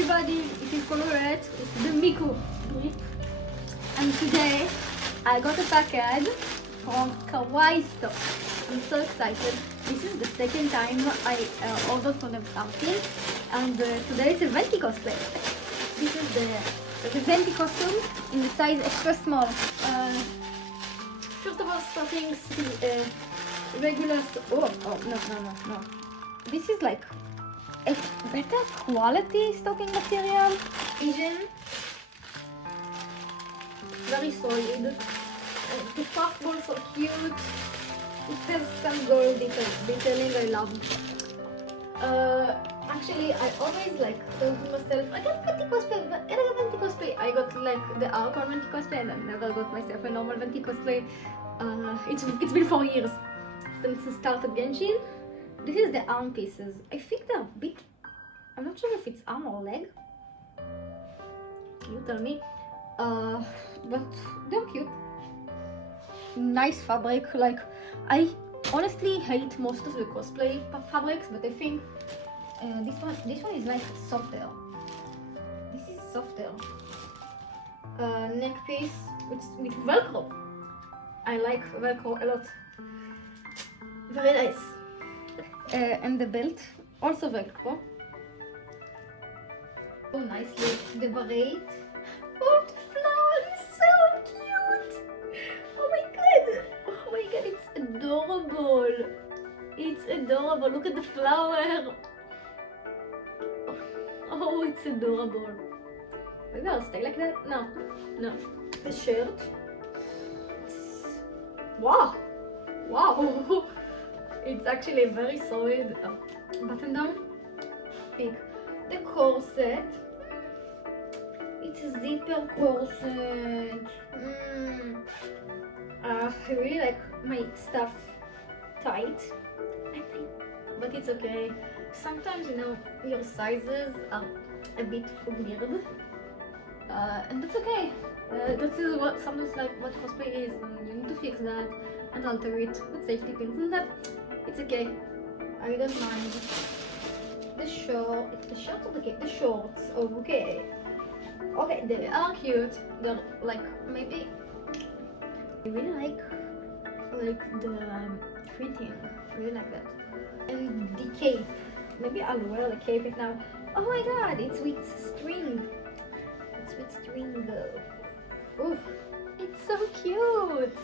everybody, it is Colourete, it's the Miku grip, and today I got a package from Kawaii Store. I'm so excited. This is the second time I ordered from them something, and today is a venti cosplay. This is the venti costume in the size extra small. First of all, starting regular. No. This is like a better quality stocking material. Asian, very solid. The puffballs are cute. It has some gold detailing I love. Actually, I always like told myself, I got venti cosplay, but can I get venti cosplay? I got like the Archon venti cosplay, and I never got myself a normal venti cosplay. It's been 4 years since I started Genshin. This is the arm pieces. I think they're big. I'm not sure if it's arm or leg. You tell me. But they're cute. Nice fabric. Like, I honestly hate most of the cosplay fabrics, but I think this one is like softer. This is softer. Neck piece with Velcro. I like Velcro a lot. Very nice. And the belt, also Velcro. So nicely. The beret. Oh, the flower is so cute. Oh my god, it's adorable. It's adorable. Look at the flower. Oh, it's adorable. Maybe I'll stay like that. No. The shirt. Wow. It's actually very solid button down. Big. The corset. It's a zipper corset. I really like my stuff tight. But it's okay. Sometimes, you know, your sizes are a bit weird. And that's okay. That is what sometimes like what cosplay is. You need to fix that and alter it with safety pins and that. It's okay. I don't mind. The shorts are okay. The shorts are okay. Okay, they are cute. They're like maybe. I really like the fitting. I really like that. And the cape. Maybe I'll wear the cape now. Oh my god, it's with string. It's with string though. Oof, it's so cute.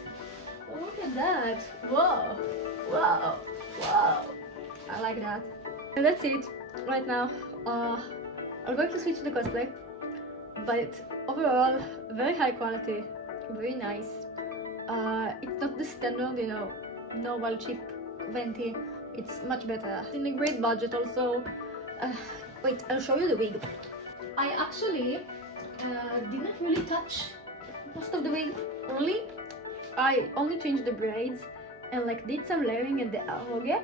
Look at that. Whoa. I like that. And that's it right now. I'm going to switch to the cosplay, but overall very high quality, very nice. It's not the standard, you know, normal cheap venti. It's much better. It's in a great budget also. Wait, I'll show you the wig. I actually didn't really touch most of the wig. I only changed the braids and like did some layering at the arroge.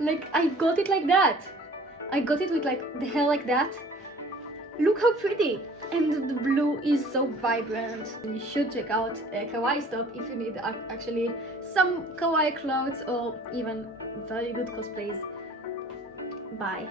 Like, I got it like that. I got it with like the hair like that. Look how pretty. And the blue is so vibrant. You should check out a Kawaii Store if you need actually some kawaii clothes or even very good cosplays. Bye.